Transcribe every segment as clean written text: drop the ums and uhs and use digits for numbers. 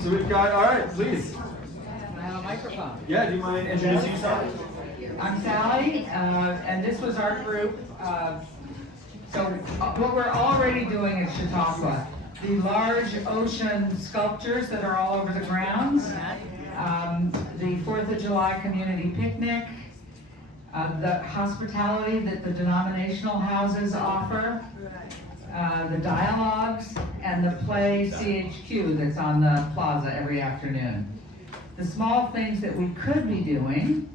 So we've got, all right, please. I have a microphone. Yeah, do you mind introducing yourself? I'm Sally, and this was our group. So what we're already doing at Chautauqua, the large ocean sculptures that are all over the grounds, the 4th of July community picnic, the hospitality that the denominational houses offer, the dialogues, and the play CHQ that's on the plaza every afternoon. The small things that we could be doing,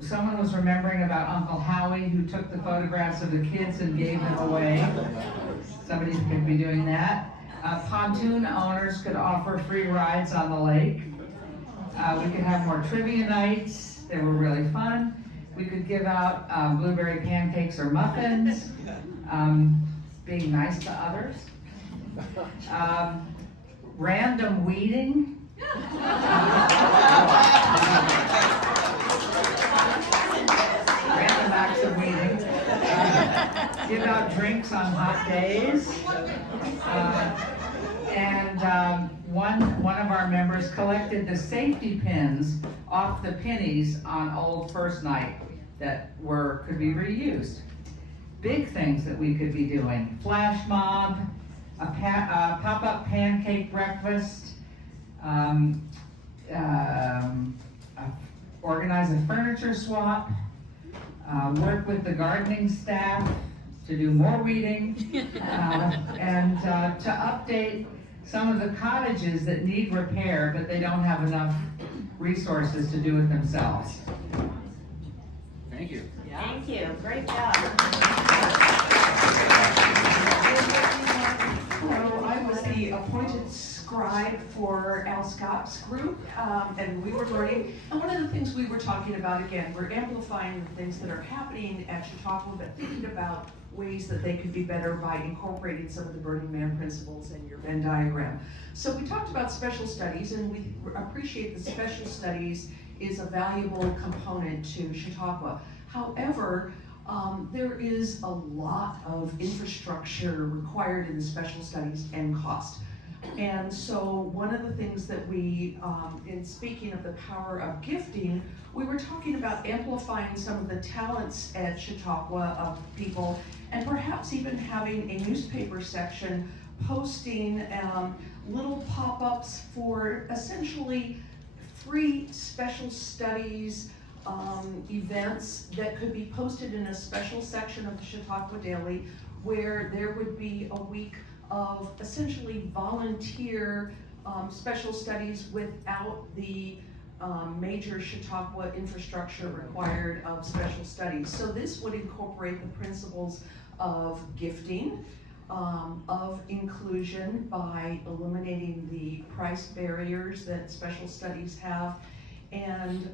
someone was remembering about Uncle Howie who took the photographs of the kids and gave them away. Somebody could be doing that. Pontoon owners could offer free rides on the lake. We could have more trivia nights. They were really fun. We could give out blueberry pancakes or muffins, being nice to others. Random weeding. Random acts of weeding. Give out drinks on hot days. One of our members collected the safety pins off the pennies on Old First Night that could be reused. Big things that we could be doing: flash mob, a pop-up pancake breakfast, organize a furniture swap, work with the gardening staff to do more weeding, and to update some of the cottages that need repair, but they don't have enough resources to do it themselves. Thank you. Yeah. Thank you. Great job. So I was the appointed scribe for Al Scott's group, and we were learning. And one of the things we were talking about, again, we're amplifying the things that are happening at Chautauqua, but thinking about ways that they could be better by incorporating some of the Burning Man principles in your Venn diagram. So we talked about special studies, and we appreciate that special studies is a valuable component to Chautauqua. However, there is a lot of infrastructure required in the special studies and cost. And so one of the things that we, in speaking of the power of gifting, we were talking about amplifying some of the talents at Chautauqua of people, and perhaps even having a newspaper section posting little pop-ups for essentially free special studies events that could be posted in a special section of the Chautauqua Daily, where there would be a week of essentially volunteer special studies without the major Chautauqua infrastructure required of special studies. So this would incorporate the principles of gifting, of inclusion by eliminating the price barriers that special studies have, and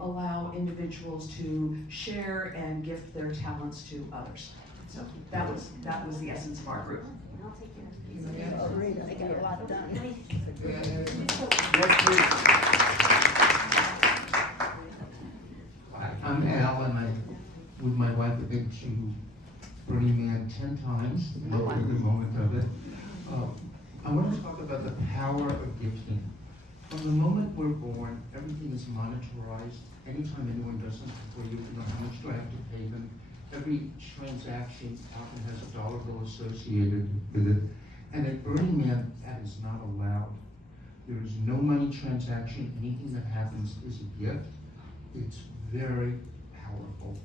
allow individuals to share and gift their talents to others. So that was the essence of our group. I'll take care of it. I got a lot done. I'm Al, and with my wife have been to Burning Man 10 times. Loved every moment of it. I want to talk about the power of gifting. From the moment we're born, everything is monetarized. Anytime anyone does something for you, you know, how much do I have to pay them? Every transaction often has a dollar bill associated with it. And at Burning Man, that is not allowed. There is no money transaction. Anything that happens is a gift. It's very powerful.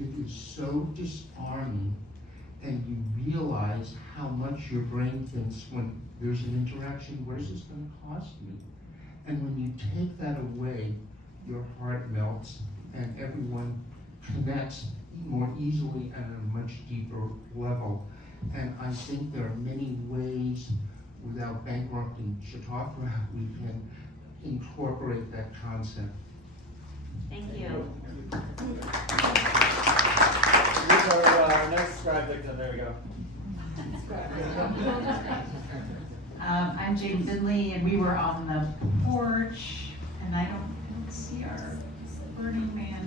It is so disarming, and you realize how much your brain thinks when there's an interaction. What is this going to cost me? And when you take that away, your heart melts, and everyone connects more easily and at a much deeper level. And I think there are many ways, without bankrupting Chautauqua, we can incorporate that concept. Thank you. Here's our next scribe victim. There we go. I'm Jane Finley, and we were on the porch, and I don't see our Burning Man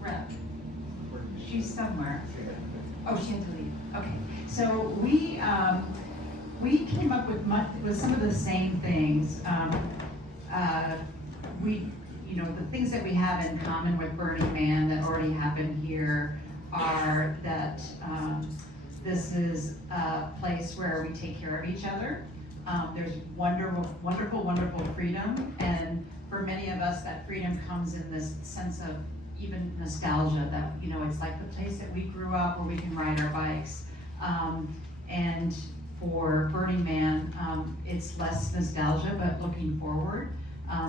rep. She's somewhere. Oh, she had to leave. Okay, so we up with some of the same things. The things that we have in common with Burning Man that already happened here are that this is a place where we take care of each other. There's wonderful freedom, and for many of us, that freedom comes in this sense of even nostalgia that, it's like the place that we grew up where we can ride our bikes. And for Burning Man, it's less nostalgia, but looking forward.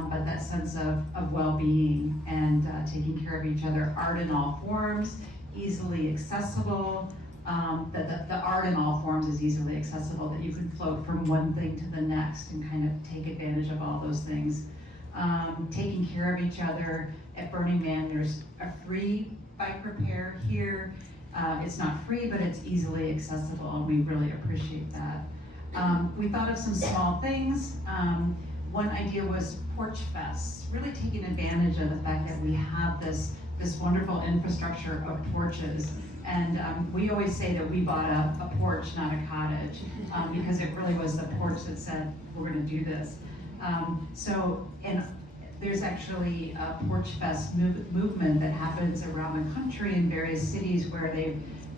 But that sense of well-being and taking care of each other. Art in all forms, easily accessible. The art in all forms is easily accessible, that you can float from one thing to the next and kind of take advantage of all those things. Taking care of each other. At Burning Man, there's a free bike repair here. It's not free, but it's easily accessible, and we really appreciate that. We thought of some small things. One idea was Porch Fest, really taking advantage of the fact that we have this wonderful infrastructure of porches. And we always say that we bought a porch, not a cottage, because it really was the porch that said, we're gonna do this. And there's actually a Porch Fest movement that happens around the country in various cities where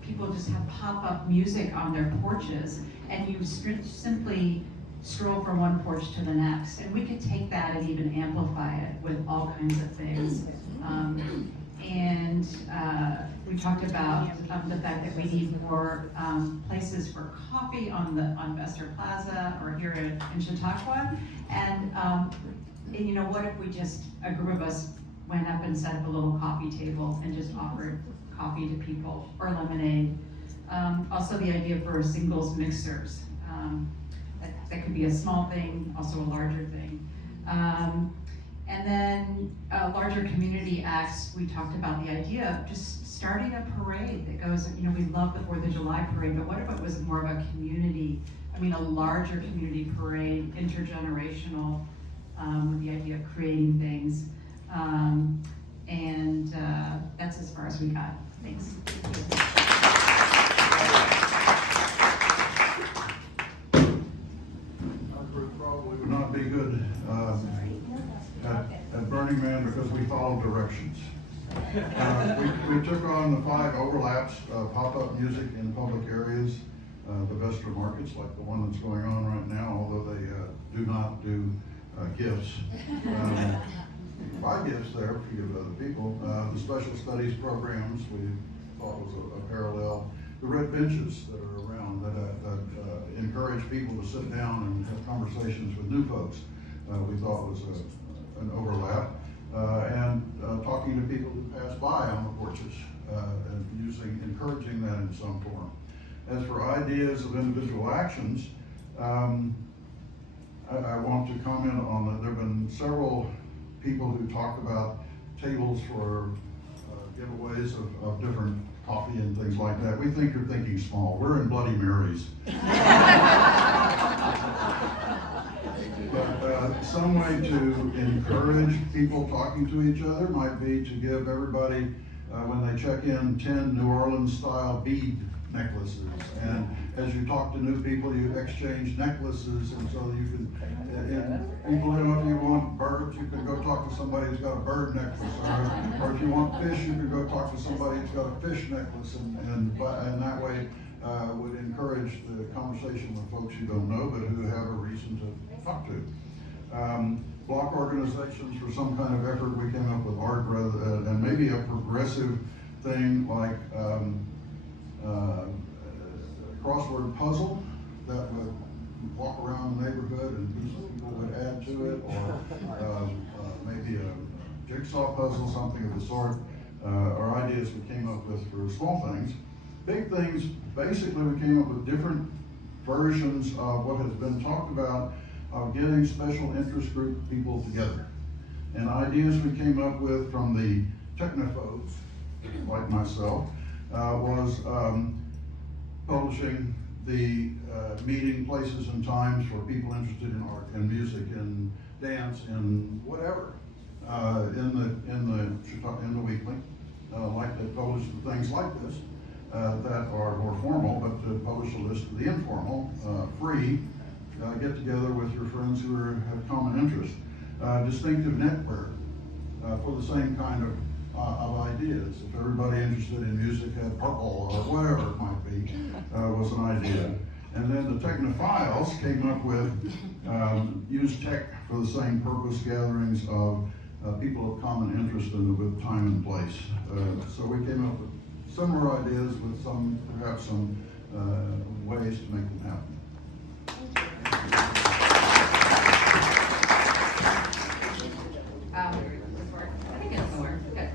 people just have pop-up music on their porches, and you simply stroll from one porch to the next. And we could take that and even amplify it with all kinds of things. We talked about the fact that we need more places for coffee on Vester Plaza or here in Chautauqua. And what if we a group of us went up and set up a little coffee table and just offered coffee to people, or lemonade. Also the idea for singles mixers. That could be a small thing, also a larger thing. And then larger community acts, we talked about the idea of just starting a parade that goes, we love the 4th of July parade, but what if it was more of a a larger community parade, intergenerational, with the idea of creating things. That's as far as we got. Thanks. Our group probably would not be good at Burning Man because we followed directions. We took on the 5 overlaps, pop-up music in public areas, the Vester markets, like the one that's going on right now, although they do not do gifts. Buy gifts there for you to other people. The special studies programs we thought was a parallel. The red benches that are around that encourage people to sit down and have conversations with new folks, we thought was an overlap. Talking to people who pass by on the porches and encouraging that in some form. As for ideas of individual actions, I want to comment on that. There have been several people who talked about tables for giveaways of different coffee and things like that. We think you're thinking small. We're in Bloody Marys. But some way to encourage people talking to each other might be to give everybody, when they check in, 10 New Orleans style bead necklaces. And as you talk to new people, you exchange necklaces, and so you can, people if you want birds, you can go talk to somebody who's got a bird necklace, or if you want fish, you can go talk to somebody who's got a fish necklace, and that way would encourage the conversation with folks you don't know, but who have a reason to talk to. Block organizations for some kind of effort, we came up with art rather, and maybe a progressive thing like crossword puzzle that would walk around the neighborhood and people would add to it, or maybe a jigsaw puzzle, something of the sort, or ideas we came up with for small things. Big things, basically we came up with different versions of what has been talked about of getting special interest group people together. And ideas we came up with from the technophobes, like myself, was publishing the meeting places and times for people interested in art and music and dance and whatever in the weekly, like to publish things like this that are more formal, but to publish a list of the informal, free get together with your friends who have common interests. Distinctive network for the same kind of ideas. If everybody interested in music had purple or whatever it might be, was an idea. And then the Technophiles came up with use tech for the same purpose, gatherings of people of common interest and with time and place. So we came up with similar ideas with perhaps some ways to make them happen. I think it's more good.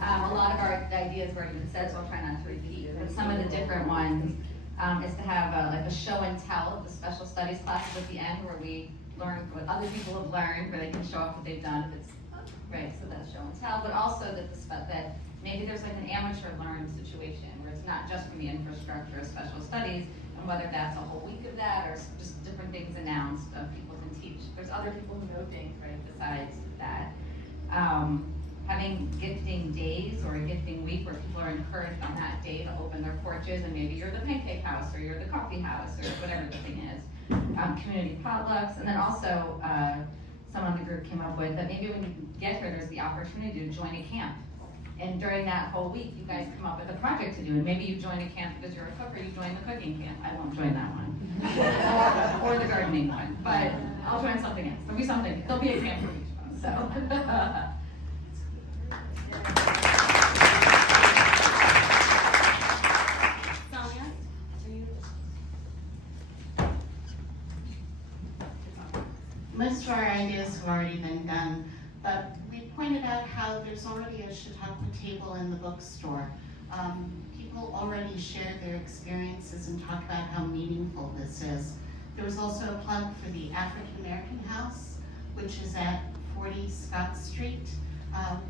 A lot of our ideas have already been said, so I'll try not to repeat. But some of the different ones is to have like a show and tell of the special studies classes at the end, where we learn what other people have learned, where they can show off what they've done. If it's right, so that's show and tell. But also that maybe there's like an amateur learn situation where it's not just from the infrastructure of special studies, and whether that's a whole week of that or just different things announced of people can teach. There's other people who know things, right, besides that. Having gifting days or a gifting week where people are encouraged on that day to open their porches, and maybe you're the pancake house or you're the coffee house or whatever the thing is. Community potlucks, and then also someone in the group came up with that maybe when you get here, there's the opportunity to join a camp. And during that whole week, you guys come up with a project to do, and maybe you join a camp because you're a cook, or you join the cooking camp. I won't join that one. or the gardening one, but I'll join something else. There'll be something, there'll be a camp for each of us, so. Sonia, are you? Most of our ideas have already been done, but we pointed out how there's already a Chautauqua table in the bookstore. People already shared their experiences and talked about how meaningful this is. There was also a plug for the African American House, which is at 40 Scott Street,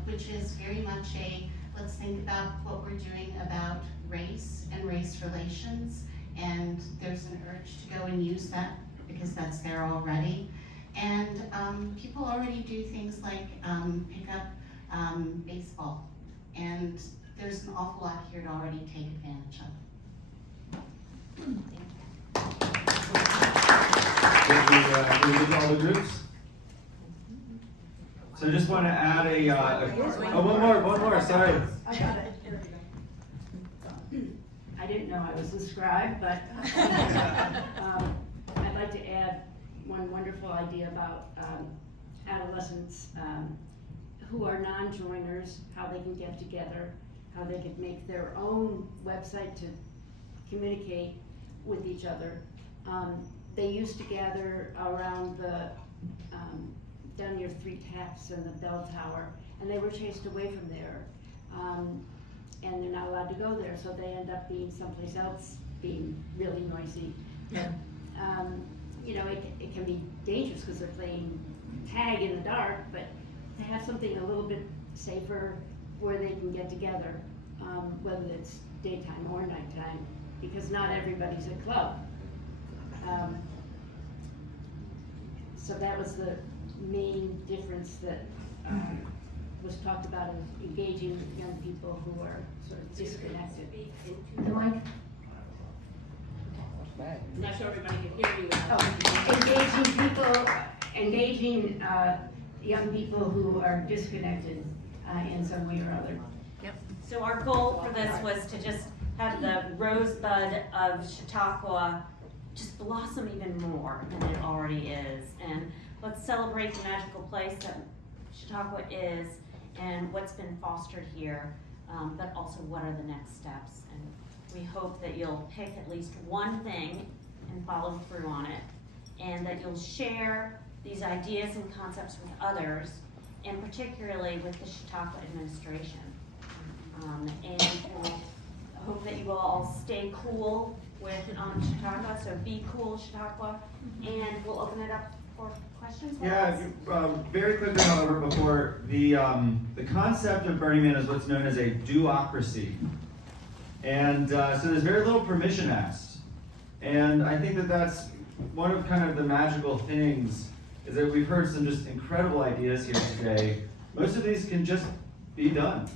which is very much let's think about what we're doing about race and race relations, and there's an urge to go and use that because that's there already. And people already do things like pick up baseball, and there's an awful lot here to already take advantage of. Did we get all the groups? So I just want to add one more, sorry. I got it. I didn't know I was the scribe, but I'd like to add one wonderful idea about adolescents who are non-joiners, how they can get together, how they could make their own website to communicate with each other. They used to gather around the down near 3 Taps and the bell tower, and they were chased away from there. And they're not allowed to go there, so they end up being someplace else, being really noisy. You know, it can be dangerous because they're playing tag in the dark, but to have something a little bit safer where they can get together, whether it's daytime or nighttime, because not everybody's a club. So that was the main difference that was talked about, in engaging young people who are sort of disconnected. I'm not sure everybody can hear you. Engaging young people who are disconnected in some way or other. Yep. So our goal for this was to just have the rosebud of Chautauqua just blossom even more than it already is. And let's celebrate the magical place that Chautauqua is and what's been fostered here, but also what are the next steps. And we hope that you'll pick at least one thing and follow through on it, and that you'll share these ideas and concepts with others, and particularly with the Chautauqua administration. And we'll hope that you will all stay cool with Chautauqua, so be cool Chautauqua, and we'll open it up for questions. Yeah, very quickly, however, before the concept of Burning Man is what's known as a do-ocracy. And so there's very little permission asked. And I think that that's one of kind of the magical things, is that we've heard some just incredible ideas here today. Most of these can just be done.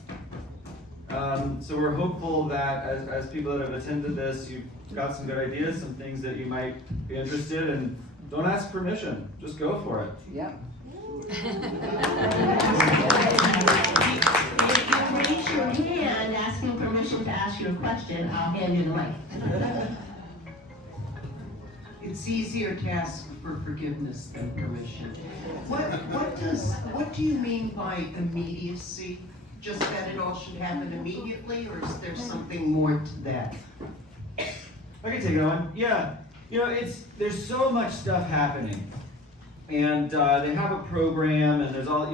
So we're hopeful that as people that have attended this, you've got some good ideas, some things that you might be interested in. Don't ask permission, just go for it. Yep. If you raise your hand asking permission to ask you a question, I'll hand you the mic. It's easier to ask for forgiveness than permission. What do you mean by immediacy? Just that it all should happen immediately, or is there something more to that? I can take it on. Yeah, there's so much stuff happening, and they have a program, and there's all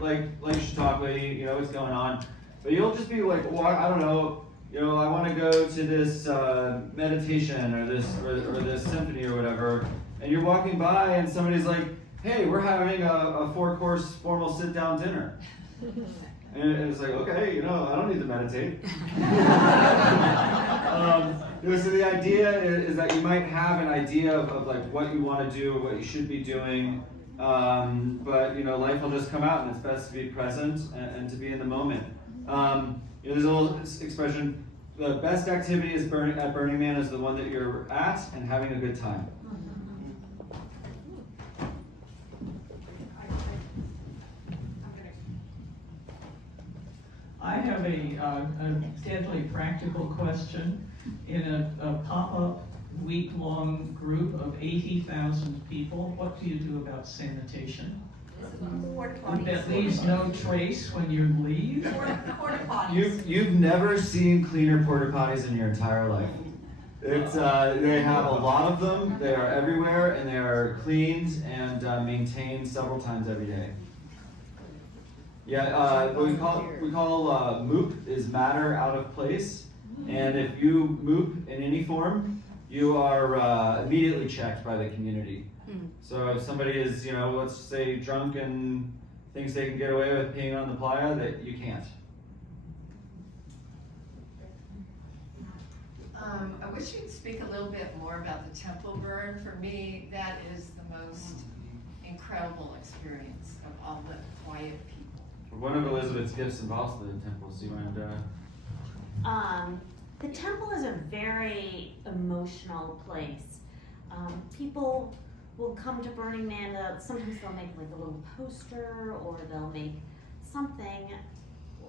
like Chautauqua, what's going on. But you'll just be like, well, I don't know, I want to go to this meditation or this symphony or whatever, and you're walking by, and somebody's like, hey, we're having a 4-course formal sit-down dinner. And it's like, okay, I don't need to meditate. So the idea is that you might have an idea of like what you want to do or what you should be doing, but life will just come out, and it's best to be present and to be in the moment. There's a little expression: the best activity at Burning Man is the one that you're at and having a good time. I have a deadly practical question. In a pop-up week-long group of 80,000 people, what do you do about sanitation? That leaves no trace when you leave? Porta potties. You've never seen cleaner porta potties in your entire life. It's they have a lot of them. They are everywhere, and they are cleaned and maintained several times every day. Yeah, what we call MOOP is matter out of place, and if you MOOP in any form, you are immediately checked by the community. So if somebody is, let's say drunk and thinks they can get away with peeing on the playa, that you can't. I wish you'd speak a little bit more about the temple burn. For me, that is the most incredible experience of all the quiet people. One of Elizabeth's gifts involves the temple, so you want to... The temple is a very emotional place. People will come to Burning Man, sometimes they'll make like a little poster, or they'll make something,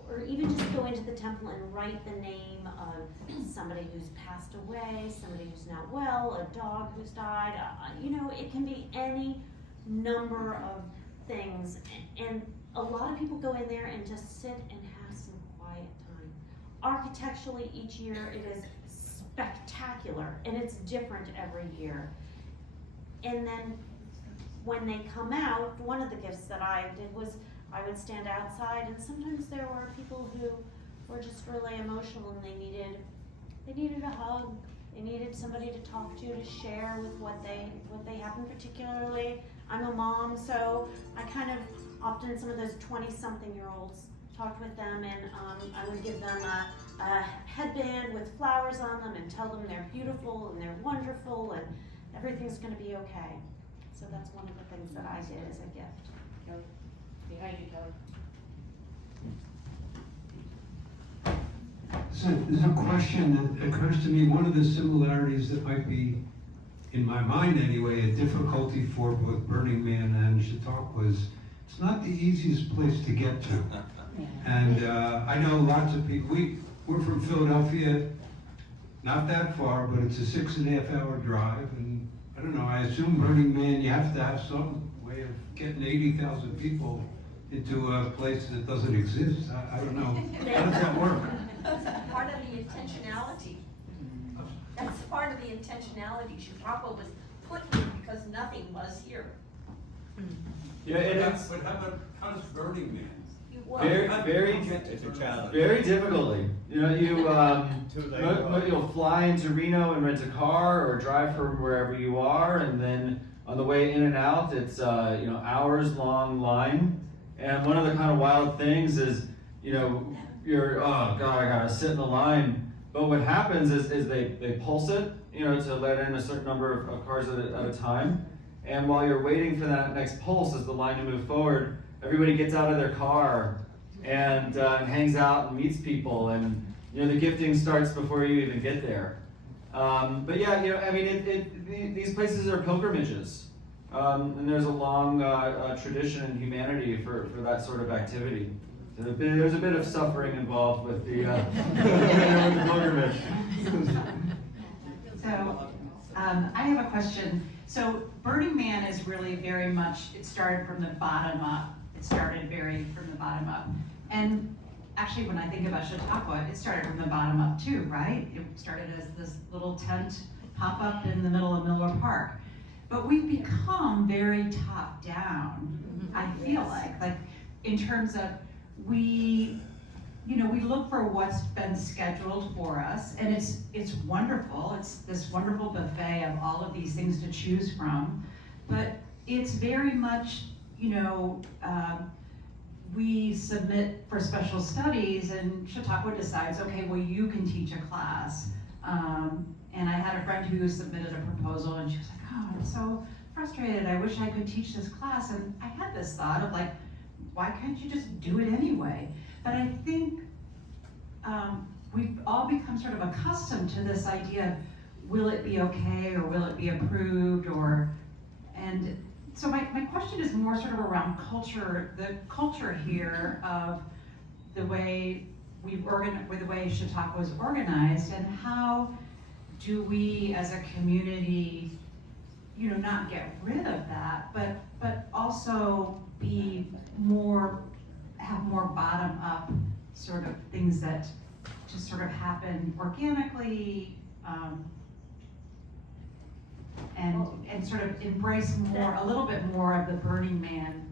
or even just go into the temple and write the name of somebody who's passed away, somebody who's not well, a dog who's died. It can be any number of things. And a lot of people go in there and just sit and have some quiet time. Architecturally, each year it is spectacular, and it's different every year. And then when they come out, one of the gifts that I did was I would stand outside, and sometimes there were people who were just really emotional, and they needed a hug. They needed somebody to talk to share with what they happened. Particularly, I'm a mom, so I kind of often some of those 20-something-year-olds talked with them, and I would give them a headband with flowers on them and tell them they're beautiful and they're wonderful and everything's going to be okay. So that's one of the things that I did as a gift. Behind you, Kelly. So there's a question that occurs to me. One of the similarities that might be, in my mind anyway, a difficulty for both Burning Man and Chautauqua is it's not the easiest place to get to. And I know lots of people, we're from Philadelphia, not that far, but it's a 6.5-hour drive. And I don't know, I assume Burning Man, you have to have some way of getting 80,000 people into a place that doesn't exist. I don't know. How does that work? That's part of the intentionality. That's part of the intentionality. Chautauqua was put here because nothing was here. Yeah, and it's... But how does Burning Man? Very difficultly. You'll fly into Reno and rent a car or drive from wherever you are, and then on the way in and out, it's hours long line. And one of the kind of wild things is, you're oh god, I gotta sit in the line. But what happens is they pulse it, to let in a certain number of cars at a time. And while you're waiting for that next pulse as the line to move forward, everybody gets out of their car and hangs out and meets people, and the gifting starts before you even get there. But yeah, these places are pilgrimages, And there's a long tradition in humanity for that sort of activity. There's a bit of suffering involved with the, with the pilgrimage. So, I have a question. So Burning Man is really very much, it started from the bottom up. It started very from the bottom up. And actually, when I think about Chautauqua, it started from the bottom up too, right? It started as this little tent pop-up in the middle of Miller Park. But we've become very top down, I feel like in terms of we look for what's been scheduled for us, and it's wonderful. It's this wonderful buffet of all of these things to choose from, but it's very much, we submit for special studies, and Chautauqua decides, okay, well, you can teach a class. And I had a friend who submitted a proposal, and she was like, oh, I'm so frustrated. I wish I could teach this class. And I had this thought of like, why can't you just do it anyway? But I think we've all become sort of accustomed to this idea of, will it be okay, or will it be approved, and so my question is more sort of around culture, the culture here of the way the way Chautauqua was organized, and how do we as a community, not get rid of that, but also have more bottom up sort of things that just sort of happen organically, and sort of embrace a little bit more of the Burning Man.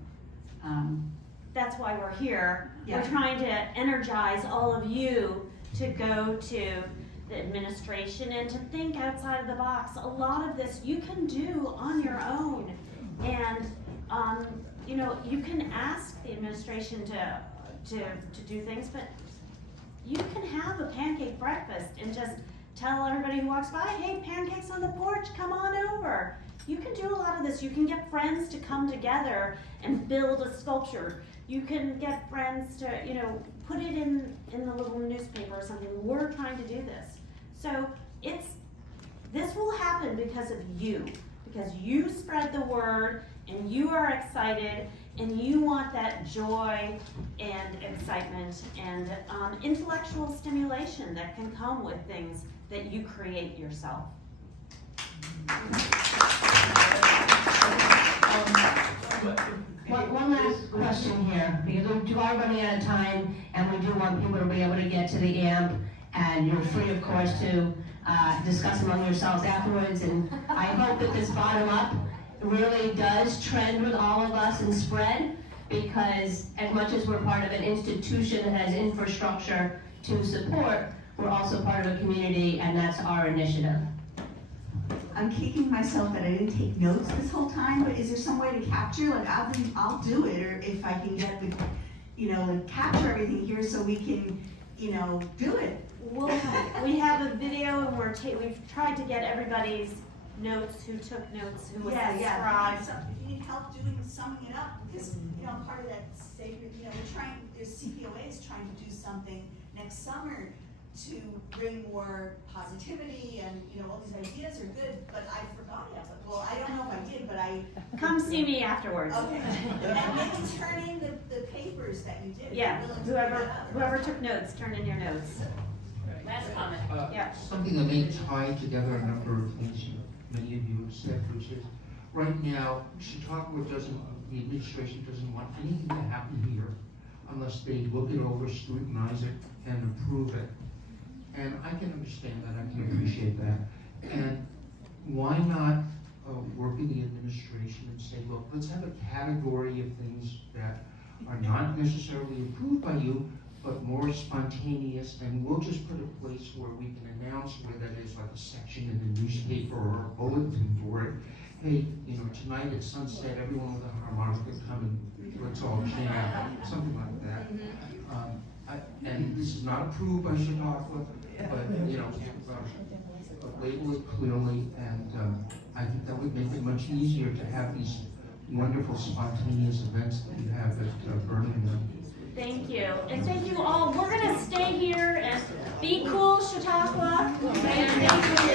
That's why we're here. Yeah. We're trying to energize all of you to go to the administration and to think outside of the box. A lot of this you can do on your own, and you can ask the administration to do things, but you can have a pancake breakfast and just tell everybody who walks by, hey, pancakes on the porch, come on over. You can do a lot of this. You can get friends to come together and build a sculpture. You can get friends to, put it in the little newspaper or something. We're trying to do this. So this will happen because of you, because you spread the word and you are excited and you want that joy and excitement and intellectual stimulation that can come with things that you create yourself. One last question here, because we are running out of time, and we do want people to be able to get to the AMP, and you're free, of course, to discuss among yourselves afterwards, and I hope that this bottom up really does trend with all of us and spread, because as much as we're part of an institution that has infrastructure to support, we're also part of a community, and that's our initiative. I'm kicking myself that I didn't take notes this whole time, but is there some way to capture, like I'll do it, or if I can get the, capture everything here so we can, do it. We have a video, and we've tried to get everybody's notes, who took notes, who was the scribe. If you need help summing it up, because, part of that sacred, there's CPOAs trying to do something next summer to bring more positivity, and all these ideas are good, but I forgot it. Well, I don't know if I did, but I... Come see me afterwards. Okay. And maybe turn in the papers that you did. Yeah, whoever took notes, turn in your notes. Last comment. Yeah. Something that may tie together a number of things many of you have said, which is, right now, Chautauqua the administration doesn't want anything to happen here unless they look it over, scrutinize it, and approve it. And I can understand that, I can appreciate that. And why not work in the administration and say, look, let's have a category of things that are not necessarily approved by you, but more spontaneous, and we'll just put a place where we can announce where that is, like a section in the newspaper or a bulletin for it. Hey, tonight at sunset, everyone with a harmonica come and let's all jam, something like that. And this is not approved by Chautauqua, but label it clearly, and I think that would make it much easier to have these wonderful spontaneous events that you have at Burning Man. Thank you, and thank you all. We're gonna stay here and be cool, Chautauqua. Thank you.